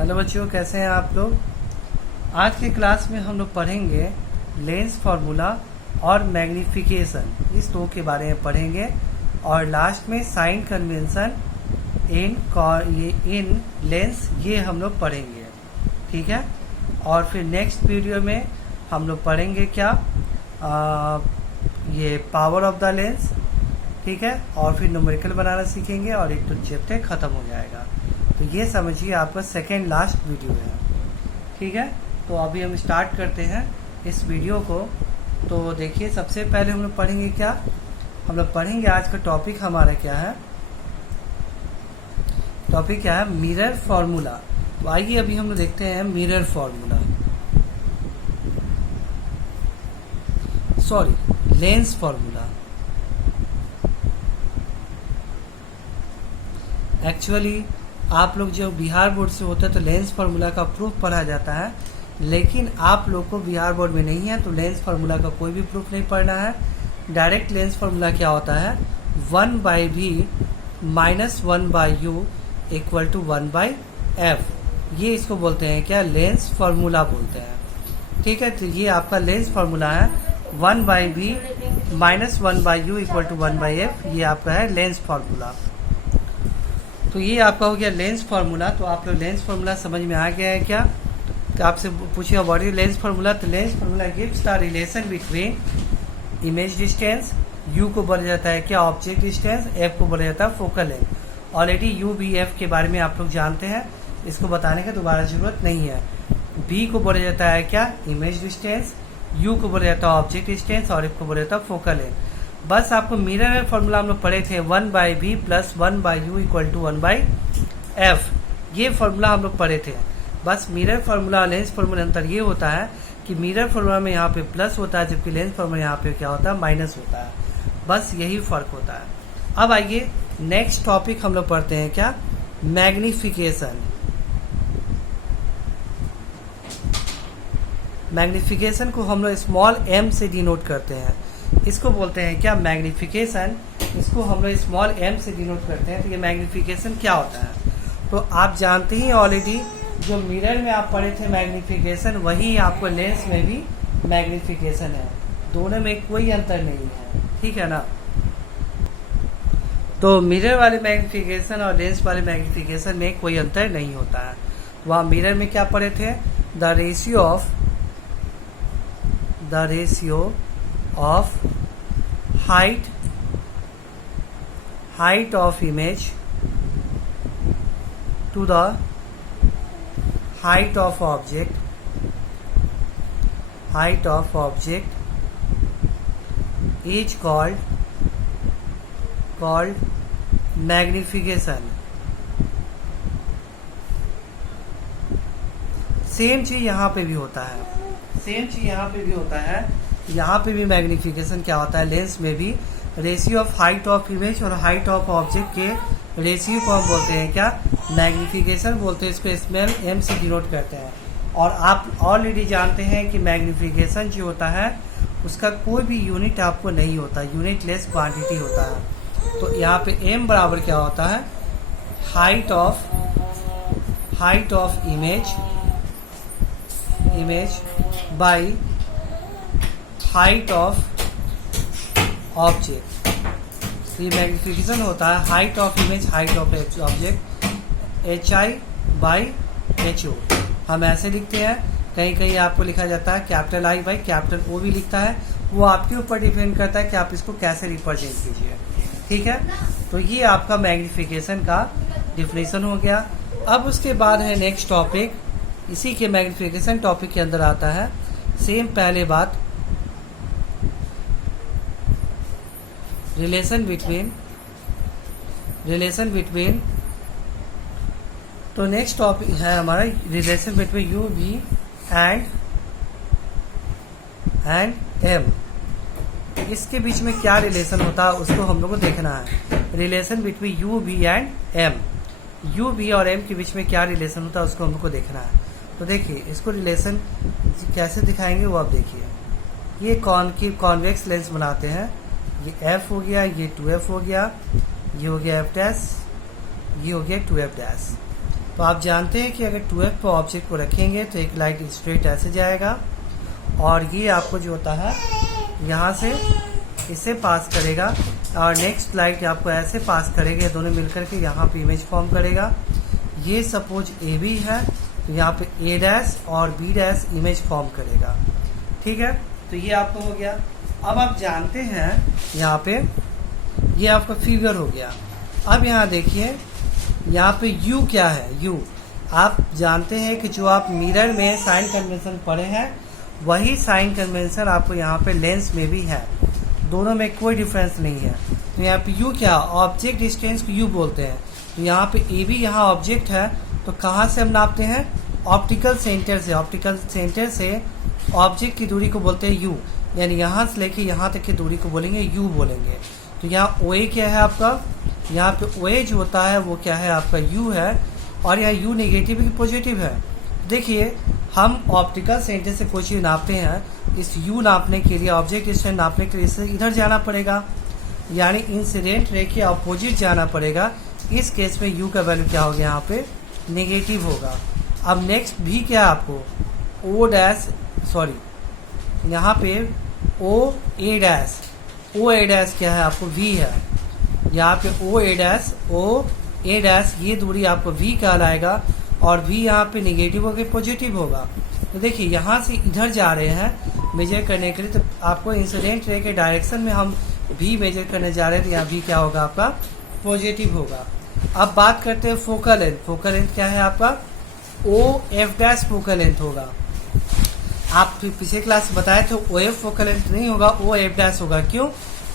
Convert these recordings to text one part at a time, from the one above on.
Hello बच्चों, कैसे हैं आप लोग। आज के क्लास में हम लोग पढ़ेंगे लेंस फार्मूला और मैग्नीफिकेशन, इस दो के बारे में पढ़ेंगे और लास्ट में साइन कन्वेंशन इन लेंस ये हम लोग पढ़ेंगे, ठीक है। और फिर नेक्स्ट वीडियो में हम लोग पढ़ेंगे क्या, ये पावर ऑफ द लेंस, ठीक है। और फिर न्यूमेरिकल बनाना सीखेंगे और एक तो चैप्टर खत्म हो जाएगा। तो ये समझिए आपका सेकेंड लास्ट वीडियो है, ठीक है। तो अभी हम स्टार्ट करते हैं इस वीडियो को। तो देखिए, सबसे पहले हम लोग पढ़ेंगे क्या, हम लोग पढ़ेंगे आज का टॉपिक हमारा क्या है, टॉपिक क्या है, मिरर फार्मूला। तो आइए अभी हम लोग देखते हैं mirror formula, sorry lens formula. Actually आप लोग जो बिहार बोर्ड से होते हैं तो लेंस फार्मूला का प्रूफ पढ़ा जाता है, लेकिन आप लोग को बिहार बोर्ड में नहीं है तो लेंस फार्मूला का कोई भी प्रूफ नहीं पढ़ना है। डायरेक्ट लेंस फार्मूला क्या होता है, 1/v minus 1/u equal to 1/f, ये इसको बोलते हैं क्या, लेंस फार्मूला बोलते हैं, ठीक है। तो ये आपका लेंस फार्मूला है, 1/v minus 1/u equal to 1/f, ये आपका है लेंस फार्मूला। तो ये आपका हो गया लेंस फार्मूला। तो आप लोग लेंस फार्मूला समझ में आ गया है क्या, तो आपसे पूछिए व्हाट इज लेंस फार्मूला। तो lens formula gives the relation between image distance, you को बोला जाता है क्या, ऑब्जेक्ट डिस्टेंस, एफ को बोला जाता है focal length. Already U B F के बारे में आप लोग जानते हैं, इसको बताने की दोबारा जरूरत नहीं है। बी को बोला जाता है क्या, इमेज डिस्टेंस, यू को बोला जाता है ऑब्जेक्ट डिस्टेंस और एफ को बोला जाता है फोकल लेंथ। बस आपको मिरर में फॉर्मूला हम लोग पढ़े थे 1/v plus 1/u equal to 1/f, ये फॉर्मूला हम लोग पढ़े थे। बस मिरर फार्मूला और लेंस फार्मूला अंतर ये होता है कि मिरर फार्मूला में यहाँ पे प्लस होता है, जबकि लेंस फार्मूला यहाँ पे क्या होता है, माइनस होता है। बस यही फर्क होता है। अब आइए नेक्स्ट टॉपिक हम लोग पढ़ते हैं क्या, मैग्नीफिकेशन। मैग्नीफिकेशन को हम लोग स्मॉल m से डिनोट करते हैं, इसको बोलते हैं क्या, मैग्नीफिकेशन। इसको हम लोग स्मॉल m से डिनोट करते हैं। तो ये मैग्नीफिकेशन क्या होता है, तो आप जानते ही ऑलरेडी, जो मिरर में आप पढ़े थे मैग्नीफिकेशन, वही आपको लेंस में भी मैग्नीफिकेशन है, दोनों में कोई अंतर नहीं है, ठीक है ना। तो मिरर वाले मैग्नीफिकेशन और लेंस वाले मैग्नीफिकेशन में कोई अंतर नहीं होता है। वहाँ मिरर में क्या पढ़े थे, the ratio of height of image to the height of object is called magnification। Same चीज यहाँ पे भी होता है, यहाँ पे भी मैग्नीफिकेशन क्या होता है, लेंस में भी ratio of height of image और हाइट ऑफ ऑब्जेक्ट के रेशियो को हम बोलते हैं क्या, मैग्नीफिकेशन बोलते हैं। इसको स्मॉल m से डिनोट करते हैं। और आप ऑलरेडी जानते हैं कि मैग्नीफिकेशन जो होता है उसका कोई भी यूनिट आपको नहीं होता, यूनिट लेस क्वांटिटी होता है। तो यहाँ पे m बराबर क्या होता है, height of image by height of object. तो ये मैग्नीफिकेशन होता है height of image, height of object, HI/HO। हम ऐसे लिखते हैं, कहीं कहीं आपको लिखा जाता है capital I by capital O भी लिखता है, वो आपके ऊपर डिपेंड करता है कि आप इसको कैसे रिप्रेजेंट कीजिए, ठीक है। तो ये आपका मैग्नीफिकेशन का डिफिनेशन हो गया। अब उसके बाद है नेक्स्ट टॉपिक, इसी के मैग्नीफिकेशन टॉपिक के अंदर आता है सेम पहले बात, रिलेशन बिटवीन। तो नेक्स्ट टॉपिक है हमारा relation between U B and M. इसके बीच में क्या रिलेशन होता है उसको हम लोग को देखना है। Relation between U B and M, U B और एम के बीच में क्या रिलेशन होता है उसको हम लोग को देखना है। तो देखिए, इसको रिलेशन कैसे दिखाएंगे वो आप देखिए। ये कॉन्वेक्स लेंस बनाते हैं, ये f हो गया, ये 2f हो गया, ये हो गया f डैश, ये हो गया 2f डैश। तो आप जानते हैं कि अगर 2f पर ऑब्जेक्ट को रखेंगे तो एक लाइट स्ट्रेट ऐसे जाएगा और ये आपको जो होता है यहाँ से इसे पास करेगा और नेक्स्ट लाइट आपको ऐसे पास करेगा, दोनों मिलकर के यहाँ पे इमेज फॉर्म करेगा। ये सपोज ए बी है तो यहाँ पे ए डैश और बी डैश इमेज फॉर्म करेगा। ठीक है, तो ये आपको हो गया। अब आप जानते हैं यहाँ पे ये आपका फिगर हो गया। अब यहाँ देखिए यहाँ पे u क्या है। u आप जानते हैं कि जो आप मिरर में साइन कन्वेंशन पढ़े हैं वही साइन कन्वेंशन आपको यहाँ पे लेंस में भी है, दोनों में कोई डिफरेंस नहीं है। तो यहाँ पे u क्या, ऑब्जेक्ट डिस्टेंस को u बोलते हैं। तो यहाँ पे ए बी यहाँ ऑब्जेक्ट है तो कहाँ से हम नापते हैं, ऑप्टिकल सेंटर से। ऑप्टिकल सेंटर से ऑब्जेक्ट की दूरी को बोलते हैं u, यानी यहाँ से लेके यहाँ तक की दूरी को बोलेंगे u बोलेंगे। तो यहाँ OA क्या है आपका, यहाँ पे OA जो होता है वो क्या है आपका u है और यहाँ u नेगेटिव की पॉजिटिव है। देखिए हम ऑप्टिकल सेंटर से कोई चीज़ नापते हैं, इस u नापने के लिए, ऑब्जेक्ट डिस्टेंस नापने के लिए इससे इधर जाना पड़ेगा, यानी इंसिडेंट रे के अपोजिट जाना पड़ेगा। इस केस में u का वैल्यू क्या हो गया, यहाँ पे नेगेटिव होगा। अब नेक्स्ट भी क्या है आपको, o डैश सॉरी यहाँ पे ओ ए डैश क्या है आपको v है। यहाँ पे ओ ए डैश ये दूरी आपको v कहलाएगा और v यहाँ पे नेगेटिव होगा पॉजिटिव होगा। तो देखिए यहाँ से इधर जा रहे हैं मेजर करने के लिए, तो आपको इंसिडेंट रे के डायरेक्शन में हम v मेजर करने जा रहे हैं तो यहाँ v क्या होगा आपका पॉजिटिव होगा। अब बात करते हैं फोकल लेंथ। फोकल लेंथ क्या है आपका, O F dash focal length होगा। आप पिछले क्लास में बताए थे ओ एफ फोकल लेंथ नहीं होगा, ओ एफ डैश होगा। क्यों,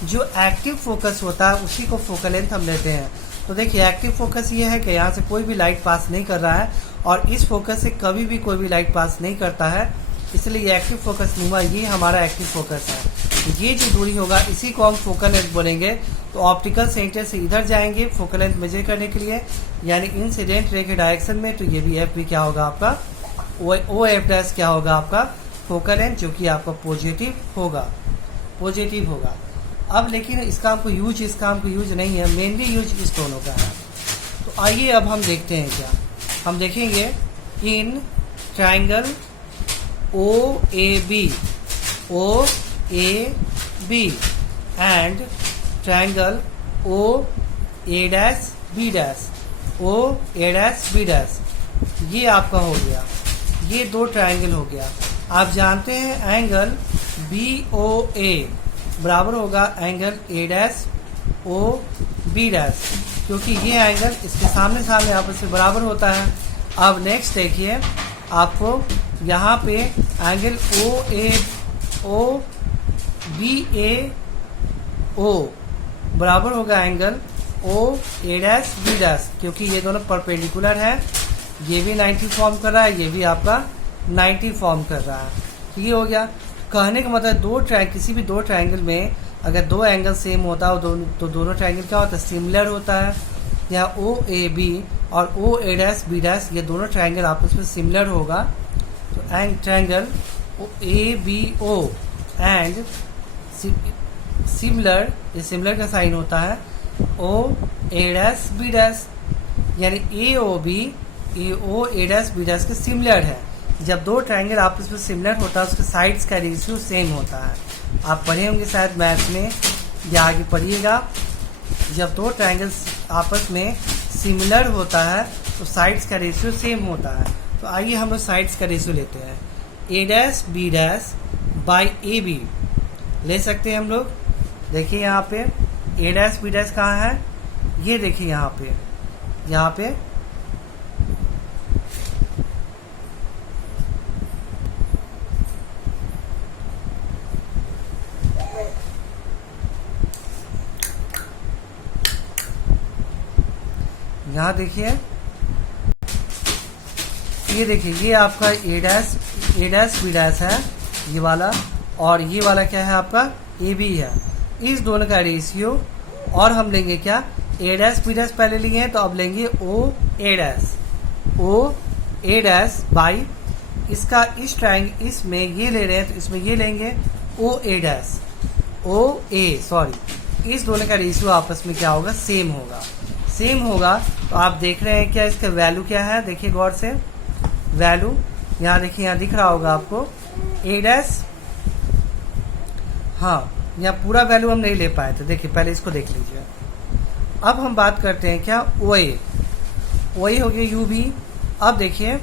जो एक्टिव फोकस होता है उसी को फोकल लेंथ हम लेते हैं। तो देखिए एक्टिव फोकस ये है कि यहाँ से कोई भी लाइट पास नहीं कर रहा है और इस फोकस से कभी भी कोई भी लाइट पास नहीं करता है, इसलिए एक्टिव फोकस नहीं हुआ, ये हमारा एक्टिव फोकस है। ये जो दूरी होगा इसी को हम फोकल लेंथ बोलेंगे। तो ऑप्टिकल सेंटर से इधर जाएंगे फोकल लेंथ मेजर करने के लिए, यानी इंसिडेंट रे के डायरेक्शन में, तो ये भी एफ भी क्या होगा आपका ओ एफ डैश क्या होगा आपका फोकल लेंथ, जो कि आपका पॉजिटिव होगा। अब लेकिन इसका हमको यूज नहीं है, मेनली यूज इस दोनों का है। तो आइए अब हम देखते हैं क्या, हम देखेंगे in triangle O A B and triangle O A dash B dash, ये आपका हो गया, ये दो ट्राइंगल हो गया। आप जानते हैं एंगल BOA बराबर होगा angle A dash O B dash, क्योंकि ये एंगल इसके सामने आपस में बराबर होता है। अब नेक्स्ट देखिए आपको यहाँ पे एंगल OBAO बराबर होगा angle OA dash B dash, क्योंकि ये दोनों परपेंडिकुलर है, ये भी 90 फॉर्म कर रहा है, ये भी आपका 90 फॉर्म कर रहा है। तो ये हो गया। कहने का मतलब किसी भी दो ट्रायंगल में अगर दो एंगल सेम होता है तो दोनों ट्रायंगल क्या होता है, सिमिलर होता है। यहाँ OAB और OA डैश B डैश ये दोनों ट्रायंगल आपस में सिमिलर होगा। तो ट्रायंगल ABO एंड सिमिलर, ये सिमिलर का साइन होता है OA डैश B डैश, यानी AO A dash B dash के सिमिलर है। जब दो ट्रायंगल आपस में सिमिलर होता है उसके साइड्स का रेशियो सेम होता है। आप पढ़े होंगे शायद मैथ में या आगे पढ़िएगा, जब दो ट्रायंगल्स आपस में सिमिलर होता है तो साइड्स का रेशियो सेम होता है। तो आइए हम लोग साइड्स का रेशियो लेते हैं, A dash B dash by AB ले सकते हैं हम लोग। देखिए यहाँ पे A डैश B डैश कहाँ है, ये देखिए यहाँ पे यहाँ देखिए, ये देखिए ये आपका A डैश B डैश है ये वाला, और ये वाला क्या है आपका AB है। इस दोनों का रेशियो, और हम लेंगे क्या, A डैश B डैश पहले लिए हैं तो अब लेंगे OA डैश बाई इसका इस ट्रायंगल, इसमें ये ले रहे हैं तो इसमें ये लेंगे OA इस दोनों का रेशियो आपस में क्या होगा, सेम होगा। सेम होगा तो आप देख रहे हैं क्या इसका वैल्यू क्या है, देखिए गौर से। वैल्यू यहाँ देखिए, यहाँ दिख रहा होगा आपको ए डैश। हाँ, यहाँ पूरा वैल्यू हम नहीं ले पाए थे, देखिए पहले इसको देख लीजिए। अब हम बात करते हैं क्या ओ ए हो गया यू भी। अब देखिए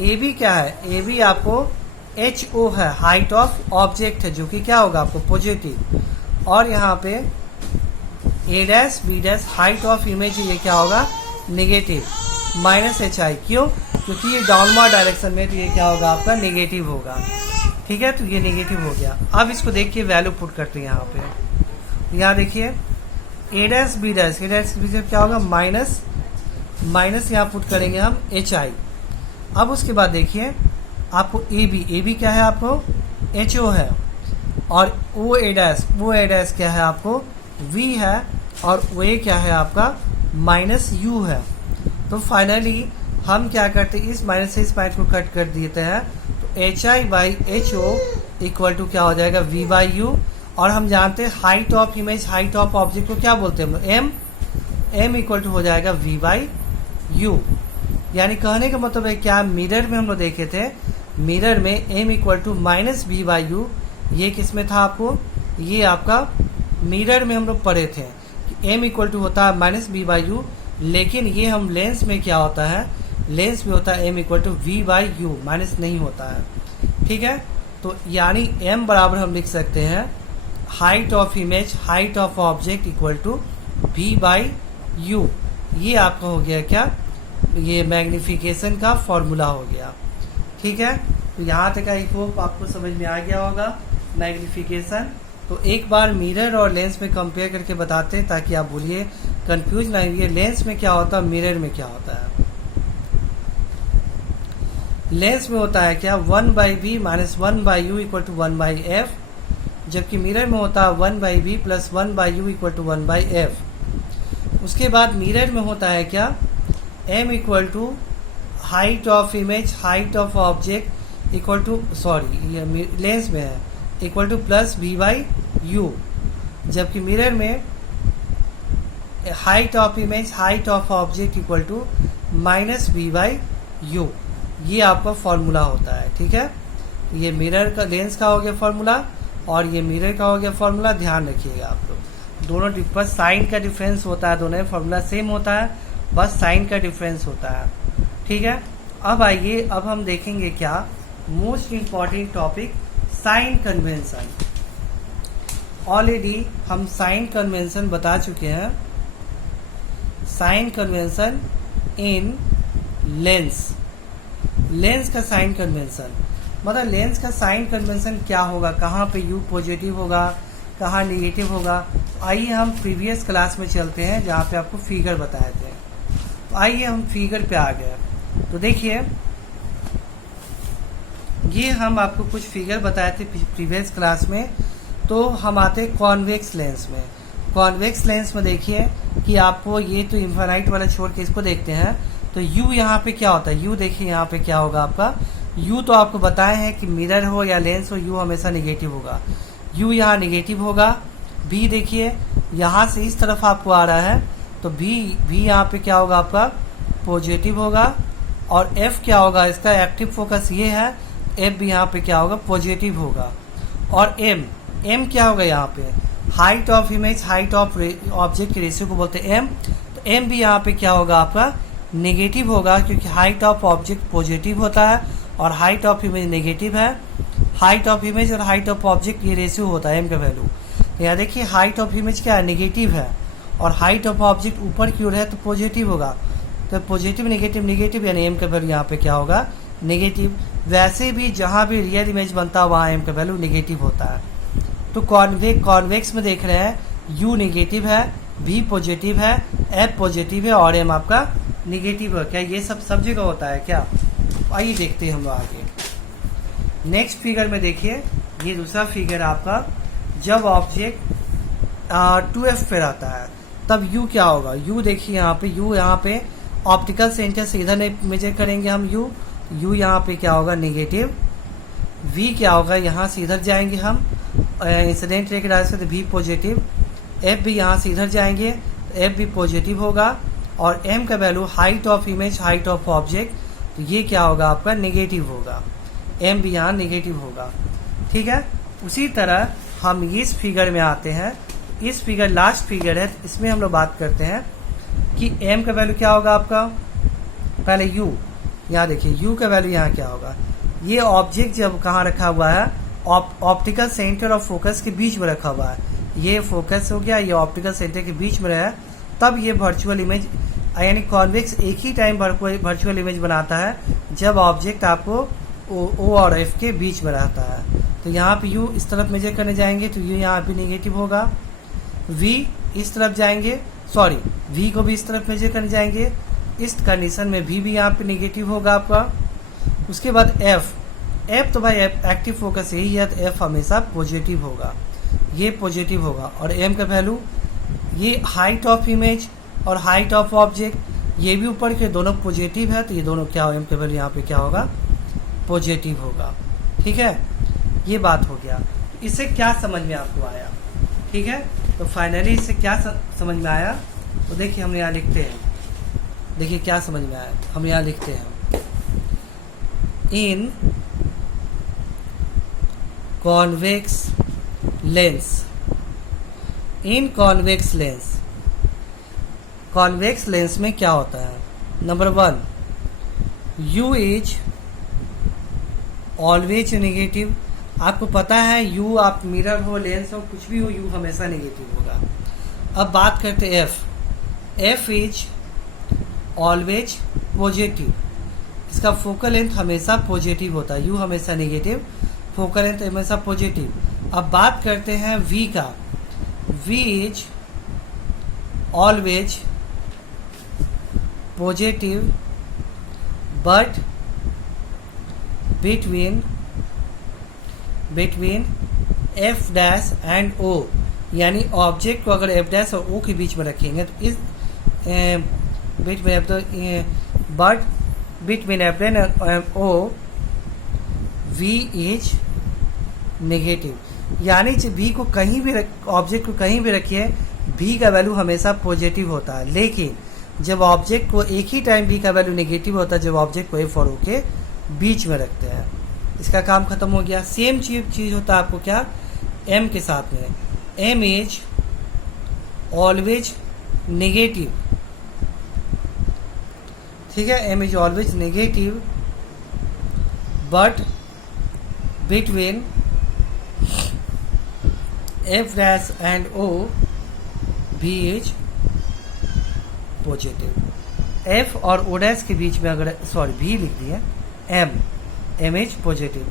ए बी क्या है, ए बी आपको एच ओ है, हाइट ऑफ ऑब्जेक्ट है, जो कि क्या होगा आपको पॉजिटिव। और यहाँ पे A dash B dash height of image, ये क्या होगा नेगेटिव, माइनस एच आई। क्यों? क्योंकि ये डाउनवर्ड डायरेक्शन में, तो ये क्या होगा आपका नेगेटिव होगा। ठीक है, तो ये नेगेटिव हो गया। अब इसको देखिए वैल्यू पुट करते हैं यहाँ पे। यहाँ देखिए ए डैश बी डैश क्या होगा माइनस यहाँ पुट करेंगे हम एच आई। अब उसके बाद देखिए आपको ए बी क्या है आपको एच ओ है, और ओ ए डैश क्या है आपको वी है, और ओ ए क्या है आपका माइनस यू है। तो फाइनली हम क्या करते हैं, इस माइनस से इस पॉइंट को कट कर देते हैं, तो H I by H O equal to क्या हो जाएगा वी बाई यू। और हम जानते हैं height of image, height of object को क्या बोलते हैं एम इक्वल टू हो जाएगा वी बाई यू। यानी कहने का मतलब है क्या, मिरर में हम लोग देखे थे, मिरर में M equal to minus V by U, ये किस में था आपको, ये आपका मिरर में हम लोग पढ़े थे कि एम इक्वल टू होता है माइनस वी बाई यू। लेकिन ये हम लेंस में क्या होता है, लेंस में होता है M equal to V by U, minus नहीं होता है। ठीक है, तो यानी एम बराबर हम लिख सकते हैं height of image, height of object equal to V by U. ये आपका हो गया क्या, ये मैग्निफिकेशन का फॉर्मूला हो गया। ठीक है, तो यहाँ तक आई होप आपको समझ में आ गया होगा मैग्निफिकेशन। तो एक बार मिरर और लेंस में कंपेयर करके बताते हैं ताकि आप भूलिए, कंफ्यूज ना होइए। लेंस में क्या होता है, मिरर में क्या होता है। लेंस में होता है क्या 1 by B minus 1 by U equal to 1 by F, जबकि मिरर में होता है 1 by B plus 1 by U equal to 1 by F. उसके बाद मिरर में होता है क्या M equal to height of image, height of object equal to, sorry ये लेंस में है, equal to plus V by U, जबकि मिरर में height of image, height of object equal to minus V by U. ये आपका formula होता है। ठीक है, ये मिरर का, लेंस का हो गया फॉर्मूला, और ये मिरर का हो गया फॉर्मूला। ध्यान रखिएगा आप लोग, दोनों बस साइन का डिफरेंस होता है, दोनों फॉर्मूला सेम होता है, बस साइन का डिफरेंस होता है। ठीक है, अब आइए, अब हम देखेंगे क्या most important topic, sign convention. Already हम साइन कन्वेंशन बता चुके हैं, sign convention in lens. Lens का साइन कन्वेंशन मतलब लेंस का साइन कन्वेंशन क्या होगा, कहाँ पे यू पॉजिटिव होगा, कहाँ निगेटिव होगा। आइए हम प्रीवियस क्लास में चलते हैं जहाँ पे आपको फिगर बताए थे। तो आइए हम फिगर पे आ गए। तो देखिए ये हम आपको कुछ फिगर बताए थे प्रीवियस क्लास में। तो हम आते कॉन्वेक्स लेंस में। कॉन्वेक्स लेंस में देखिए कि आपको ये तो इन्फाइनाइट वाला छोड़ के इसको देखते हैं। तो यू यहाँ पे क्या होता है, यू देखिए यहाँ पे क्या होगा आपका, यू तो आपको बताए हैं कि मिरर हो या लेंस हो, यू हमेशा निगेटिव होगा, यू यहाँ निगेटिव होगा। बी देखिए यहाँ से इस तरफ आपको आ रहा है, तो भी यहाँ पे क्या होगा आपका पॉजिटिव होगा। और एफ क्या होगा, इसका एक्टिव फोकस ये है, एफ भी यहाँ पे क्या होगा पॉजिटिव होगा। और एम क्या होगा यहाँ पे, height of image, height of object के रेशियो को बोलते हैं एम। तो एम भी यहाँ पे क्या होगा आपका नेगेटिव होगा, क्योंकि हाइट ऑफ ऑब्जेक्ट पॉजिटिव होता है और हाइट ऑफ इमेज नेगेटिव है। हाइट ऑफ इमेज और हाइट ऑफ ऑब्जेक्ट ये रेशियो होता है एम का वैल्यू। यहाँ देखिए हाइट ऑफ इमेज क्या है, नेगेटिव है, और हाइट ऑफ ऑब्जेक्ट ऊपर की ओर है तो पॉजिटिव होगा। तो पॉजिटिव नेगेटिव नेगेटिव, यानी एम का वैल्यू यहाँ पे क्या होगा नेगेटिव। वैसे भी जहाँ भी रियल इमेज बनता है वहाँ एम का वैल्यू नेगेटिव होता है। तो कॉन्वेक्स में देख रहे हैं यू नेगेटिव है, बी पॉजिटिव है, एफ पॉजिटिव है और एम आपका नेगेटिव है। क्या ये सब जगह होता है क्या? आइए देखते हैं हम लोग आगे। नेक्स्ट फिगर में देखिए, ये दूसरा फिगर आपका, जब ऑब्जेक्ट 2f पे रहता है तब u क्या होगा। u देखिए यहाँ पे, u यहाँ पे ऑप्टिकल सेंटर से इधर मेजर करेंगे हम u यहाँ पे क्या होगा नेगेटिव। v क्या होगा, यहाँ से इधर जाएंगे हम इंसिडेंट रे के रास्ते से v पॉजिटिव। f भी यहाँ से इधर जाएंगे, f भी पॉजिटिव होगा। और m का value height of image, height of object, तो ये क्या होगा आपका नेगेटिव होगा, m भी यहाँ नेगेटिव होगा। ठीक है, उसी तरह हम इस फिगर में आते हैं। इस फिगर लास्ट फिगर है, इसमें हम लोग बात करते हैं कि m का वैल्यू क्या होगा आपका। पहले u, यहाँ देखिए u का वैल्यू यहाँ क्या होगा। ये ऑब्जेक्ट जब कहाँ रखा हुआ है, ऑप्टिकल सेंटर और फोकस के बीच में रखा हुआ है। ये फोकस हो गया, ये ऑप्टिकल सेंटर के बीच में रहा, तब ये वर्चुअल इमेज यानी कॉन्वेक्स एक ही टाइम वर्चुअल इमेज बनाता है जब ऑब्जेक्ट आपको ओ और एफ के बीच में रहता है। तो यहाँ पे u इस तरफ मेजर करने जाएंगे तो u यहाँ पे नेगेटिव होगा, v इस तरफ जाएंगे, सॉरी v को भी इस तरफ मेजर करने जाएंगे, इस कंडीशन में v भी यहाँ पे नेगेटिव होगा आपका। उसके बाद f तो भाई एक्टिव फोकस यही है, तो f हमेशा पॉजिटिव होगा, ये पॉजिटिव होगा। और m का वैल्यू, ये हाइट ऑफ इमेज और हाइट ऑफ ऑब्जेक्ट, ये भी ऊपर के दोनों पॉजिटिव है, तो ये दोनों क्या हो, m का वैल्यू यहाँ पे क्या होगा, पॉजिटिव होगा। ठीक है, ये बात हो गया। इससे क्या समझ में आपको आया? ठीक है, तो फाइनली इससे क्या समझ में आया, तो देखिए हम यहाँ लिखते हैं, देखिए क्या समझ में आया, हम यहाँ लिखते हैं इन कॉन्वेक्स लेंस, इन कॉन्वेक्स लेंस, कॉन्वेक्स लेंस में क्या होता है, number 1 u is always negative. आपको पता है u, आप मिरर हो, लेंस हो, कुछ भी हो, u हमेशा नेगेटिव होगा। अब बात करते हैं f इज ऑलवेज पॉजिटिव, इसका फोकल लेंथ हमेशा पॉजिटिव होता है, u हमेशा नेगेटिव, फोकल लेंथ हमेशा पॉजिटिव। अब बात करते हैं v का, v is always positive but between f dash and o, यानी ऑब्जेक्ट को अगर f डैश और o के बीच में रखेंगे तो इस बीच में but between f dash and o v is negative, यानी v को कहीं भी ऑब्जेक्ट को कहीं भी रखिए v का वैल्यू हमेशा पॉजिटिव होता है। लेकिन जब ऑब्जेक्ट को एक ही टाइम v का वैल्यू नेगेटिव होता है जब ऑब्जेक्ट को f और o के बीच में रखते हैं। इसका काम खत्म हो गया। सेम चीज होता है आपको क्या, m के साथ में, m इज ऑलवेज नेगेटिव। ठीक है, m is always negative but between f dash and o v is positive. f और o डैश के बीच में अगर, सॉरी v लिख दिए, m इज पॉजिटिव,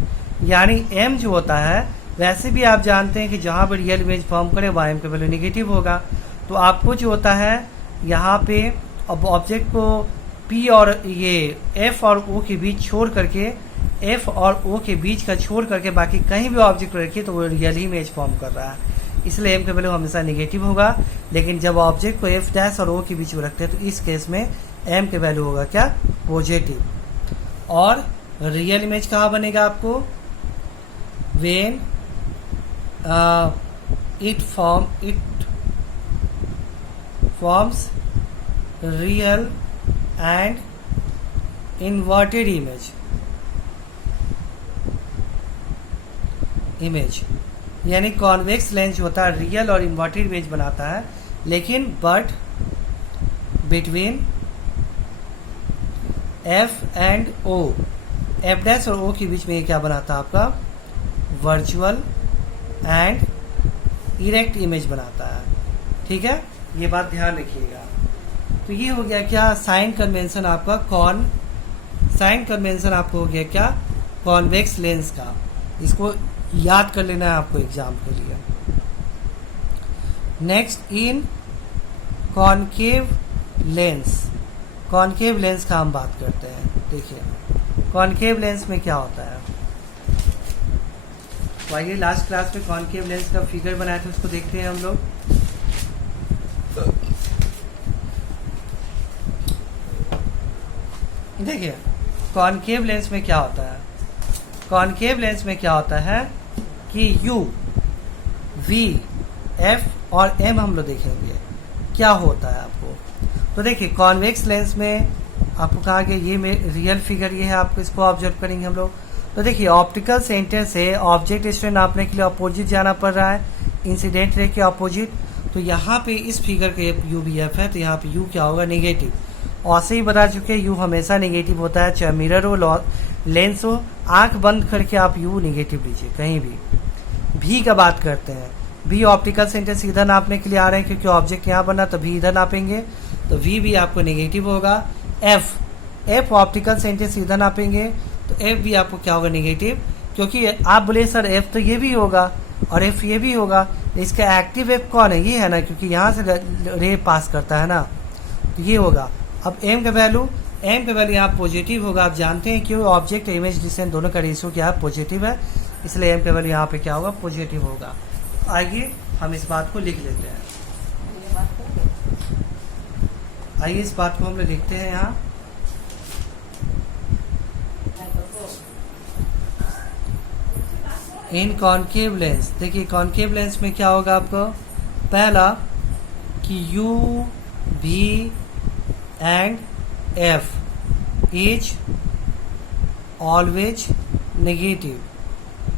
यानी m जो होता है, वैसे भी आप जानते हैं कि जहाँ पर रियल इमेज फॉर्म करे वहाँ m का वैल्यू नेगेटिव होगा। तो आपको जो होता है यहाँ पे अब ऑब्जेक्ट को p और ये f और o के बीच छोड़ करके, f और o के बीच का छोड़ करके बाकी कहीं भी ऑब्जेक्ट रखिए तो वो रियल ही इमेज फॉर्म कर रहा है, इसलिए m का वैल्यू हमेशा नेगेटिव होगा। लेकिन जब ऑब्जेक्ट को f डैश और o के बीच में रखते हैं तो इस केस में m का वैल्यू होगा क्या, पॉजिटिव। और रियल इमेज कहाँ बनेगा आपको, when it forms real and inverted image, यानी कॉन्वेक्स लेंस होता है रियल और इन्वर्टेड इमेज बनाता है, लेकिन but between f and o, f dash और o के बीच में ये क्या बनाता है आपका, वर्चुअल एंड इरेक्ट इमेज बनाता है। ठीक है, ये बात ध्यान रखिएगा। तो ये हो गया क्या, साइन कन्वेंशन आपका, साइन कन्वेंशन आपको हो गया क्या, कॉन्वेक्स लेंस का। इसको याद कर लेना है आपको एग्जाम के लिए। नेक्स्ट, इन कॉनकेव लेंस, कॉनकेव लेंस का हम बात करते हैं। देखिए कॉनकेव लेंस में क्या होता है, तो आइए लास्ट क्लास में कॉनकेव लेंस का फिगर बनाया था, उसको देखते हैं हम लोग। देखिए कॉनकेव लेंस में क्या होता है, कॉनकेव लेंस में क्या होता है कि u, v, f और m हम लोग देखेंगे क्या होता है आपको। तो देखिए कॉन्वेक्स लेंस में आपको कहा गया ये में रियल फिगर ये है, आपको इसको ऑब्जर्व करेंगे हम लोग। तो देखिए ऑप्टिकल सेंटर से ऑब्जेक्ट स्ट्रेन नापने के लिए अपोजिट जाना पड़ रहा है, इंसिडेंट रे के अपोजिट। तो यहाँ पे इस फिगर के यू बी एफ है, तो यहाँ पे यू क्या होगा, नेगेटिव। और से ही बता चुके यू हमेशा नेगेटिव होता है, चाहे मिरर हो लेंस हो। आंख बंद करके आप यू नेगेटिव लीजिए कहीं भी। भी का बात करते हैं, भी ऑप्टिकल सेंटर से इधर नापने के लिए आ रहे हैं क्योंकि ऑब्जेक्ट यहाँ बना, तो भी इधर नापेंगे, तो वी भी आपको नेगेटिव होगा। एफ ऑप्टिकल सेंटर से इधर नापेंगे, तो एफ भी आपको क्या होगा, नेगेटिव। क्योंकि आप बोले सर एफ तो ये भी होगा और एफ ये भी होगा, इसका एक्टिव एफ कौन है, ये है ना, क्योंकि यहाँ से रे पास करता है ना, तो ये होगा। अब एम का वैल्यू यहाँ पॉजिटिव होगा। आप जानते हैं क्यों, ऑब्जेक्ट इमेज डिस्टेंस दोनों का रेशियो क्या है, पॉजिटिव है, इसलिए एम का वैल्यू यहाँ पे क्या होगा, पॉजिटिव होगा। आइए हम इस बात को लिख लेते हैं। आइए इस बात को हम लोग लिखते हैं यहाँ। इन कॉनकेव लेंस, देखिए कॉनकेव लेंस में क्या होगा आपको, पहला कि u v and f is always negative,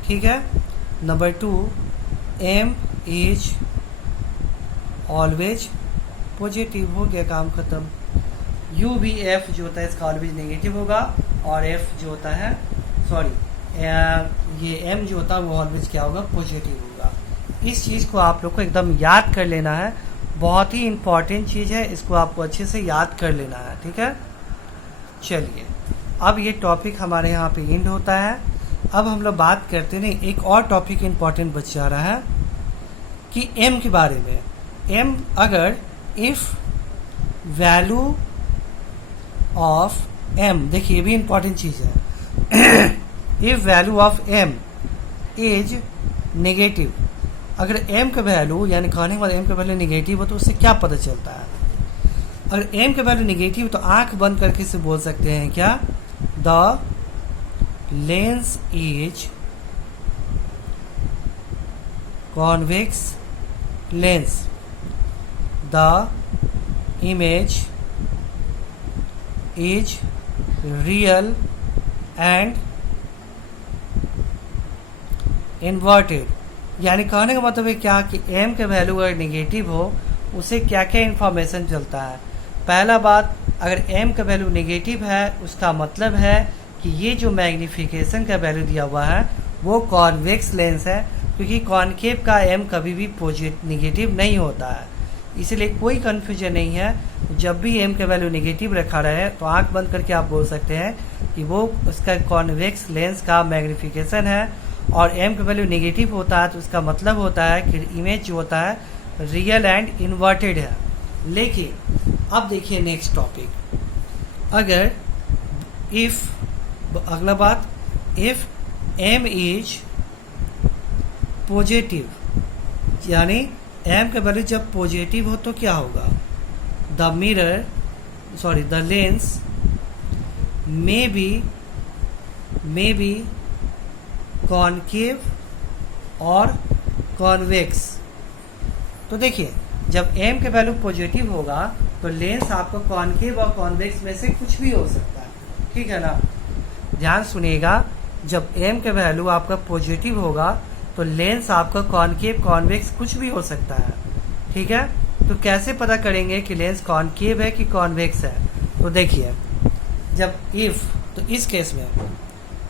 ठीक है। Number 2 m is always positive, हो गया काम खत्म। यू भी एफ जो होता है इसका ऑलवेज नेगेटिव होगा, और एफ जो होता है ये एम जो होता है वो ऑलवेज क्या होगा, पॉजिटिव होगा। इस चीज़ को आप लोग को एकदम याद कर लेना है, बहुत ही इंपॉर्टेंट चीज़ है, इसको आपको अच्छे से याद कर लेना है, ठीक है। चलिए अब ये टॉपिक हमारे यहाँ पे एंड होता है। अब हम लोग बात करते हैं, एक और टॉपिक इंपॉर्टेंट बच जा रहा है कि एम के बारे में। एम अगर इफ वैल्यू ऑफ एम, देखिए ये भी इंपॉर्टेंट चीज़ है। If value of m is negative, अगर एम का वैल्यू यानी कहने के बाद एम का वैल्यू नेगेटिव हो तो उससे क्या पता चलता है। अगर एम का वैल्यू नेगेटिव तो आंख बंद करके से बोल सकते हैं क्या, the lens is convex lens, the image is real and inverted. यानी कहने का मतलब है क्या कि एम का वैल्यू अगर नेगेटिव हो उसे क्या क्या इन्फॉर्मेशन चलता है। पहला बात, अगर एम का वैल्यू नेगेटिव है उसका मतलब है कि ये जो मैग्निफिकेशन का वैल्यू दिया हुआ है वो कॉन्वेक्स लेंस है, क्योंकि कॉनकेव का एम कभी भी नेगेटिव नहीं होता है, इसलिए कोई कन्फ्यूजन नहीं है। जब भी एम का वैल्यू नेगेटिव रखा रहे तो आंख बंद करके आप बोल सकते हैं कि वो उसका कॉन्वेक्स लेंस का मैग्निफिकेशन है, और एम का वैल्यू नेगेटिव होता है तो उसका मतलब होता है कि इमेज जो होता है रियल एंड इन्वर्टेड है। लेकिन अब देखिए नेक्स्ट टॉपिक, अगर इफ, अगला बात, इफ एम इज पॉजिटिव, यानी एम का वैल्यू जब पॉजिटिव हो तो क्या होगा, the lens may be concave और कॉन्वेक्स। तो देखिए जब एम का वैल्यू पॉजिटिव होगा तो लेंस आपको कॉनकेव और कॉन्वेक्स में से कुछ भी हो सकता है, ठीक है ना। ध्यान सुनिएगा, जब एम का वैल्यू आपका पॉजिटिव होगा तो लेंस आपका कॉनकेव कॉन्वेक्स कुछ भी हो सकता है, ठीक है। तो कैसे पता करेंगे कि लेंस कॉनकेव है कि कॉन्वेक्स है, तो देखिए जब इफ, तो इस केस में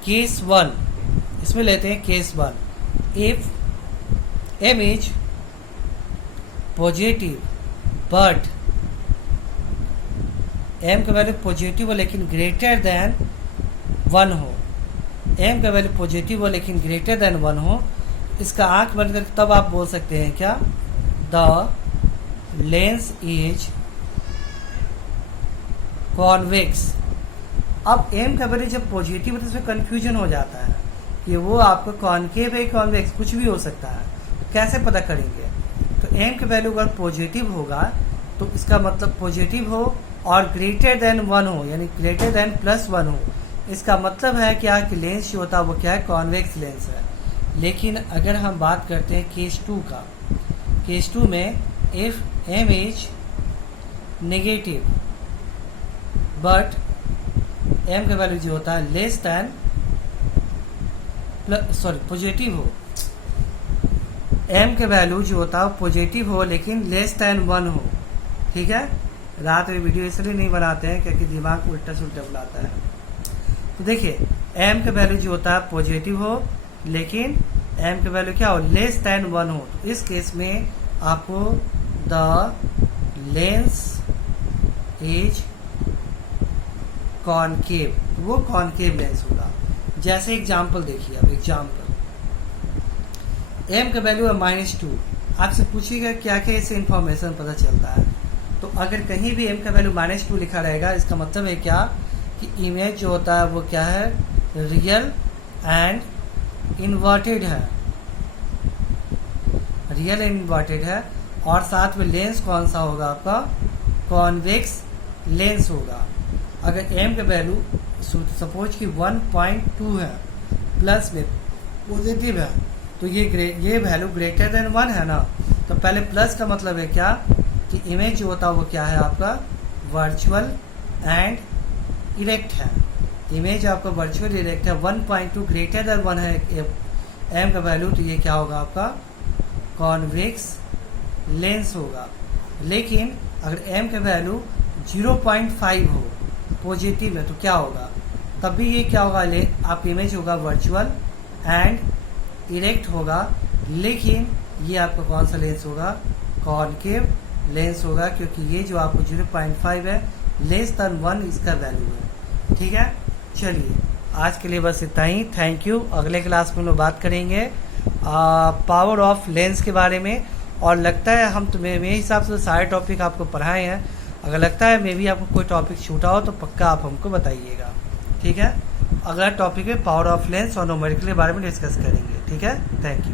केस 1 इसमें लेते हैं, case 1, if m is positive but m का वैल्यू पॉजिटिव हो लेकिन ग्रेटर देन 1 हो, एम का वैल्यू पॉजिटिव हो लेकिन ग्रेटर देन 1 हो, इसका आंख बंद करके तब आप बोल सकते हैं क्या, द लेंस इज कॉन्वेक्स। अब एम का वैल्यू जब पॉजिटिव है तो इसमें कंफ्यूजन हो जाता है कि वो आपको कॉनकेव है कॉन्वेक्स, कुछ भी हो सकता है, तो कैसे पता करेंगे। तो एम का वैल्यू अगर पॉजिटिव होगा तो इसका मतलब पॉजिटिव हो और ग्रेटर देन 1 हो, यानी ग्रेटर देन +1 हो, इसका मतलब है क्या कि लेंस जो होता है वो क्या है, कॉन्वेक्स लेंस है। लेकिन अगर हम बात करते हैं केस 2 का, केस 2 में if m is negative, but m का वैल्यू जो होता है लेस दैन पॉजिटिव हो, m के वैल्यू जो होता है पॉजिटिव हो लेकिन लेस दैन 1 हो। ठीक है, रात में वीडियो इसलिए नहीं बनाते हैं क्योंकि दिमाग उल्टा सुल्टा बुलाता है। तो देखिए m का वैल्यू जो होता है पॉजिटिव हो लेकिन m का वैल्यू क्या हो, लेस दैन 1 हो। तो इस केस में आपको द लेंस इज कॉनकेव, वो कॉनकेव लेंस होगा। जैसे एग्जाम्पल देखिए, अब एग्जाम्पल m का वैल्यू है -2, आपसे पूछिएगा क्या क्या इससे इंफॉर्मेशन पता चलता है। तो अगर कहीं भी m का वैल्यू -2 लिखा रहेगा, इसका मतलब है क्या कि इमेज जो होता है वो क्या है, रियल एंड इन्वर्टेड है, रियल एंड इन्वर्टेड है। और साथ में लेंस कौन सा होगा आपका, कॉन्वेक्स लेंस होगा। अगर m का वैल्यू सपोज कि 1.2 है, प्लस में पॉजिटिव है, तो ये वैल्यू ग्रेटर देन 1 है ना, तो पहले प्लस का मतलब है क्या कि इमेज जो होता है वो क्या है आपका वर्चुअल एंड इरेक्ट है। इमेज आपका वर्चुअल इरेक्ट है, 1.2 ग्रेटर देन 1 है m का वैल्यू, तो ये क्या होगा आपका कॉन्वेक्स लेंस होगा। लेकिन अगर m का वैल्यू 0.5 हो, पॉजिटिव है, तो क्या होगा, तब भी ये क्या होगा, आप इमेज होगा वर्चुअल एंड इरेक्ट होगा, लेकिन ये आपका कौन सा लेंस होगा, कॉनकेव लेंस होगा, क्योंकि ये जो आपको 0.5 है लेस देन 1 इसका वैल्यू है। ठीक है, चलिए आज के लिए बस इतना ही, थैंक यू। अगले क्लास में हम लोग बात करेंगे पावर ऑफ लेंस के बारे में। और लगता है हम तो मेरे हिसाब से सारे टॉपिक आपको पढ़ाए हैं, अगर लगता है मे भी आपको कोई टॉपिक छूटा हो तो पक्का आप हमको बताइएगा। ठीक है, अगला टॉपिक है पावर ऑफ लेंस और न्यूमेरिकल के बारे में डिस्कस करेंगे। ठीक है, थैंक यू।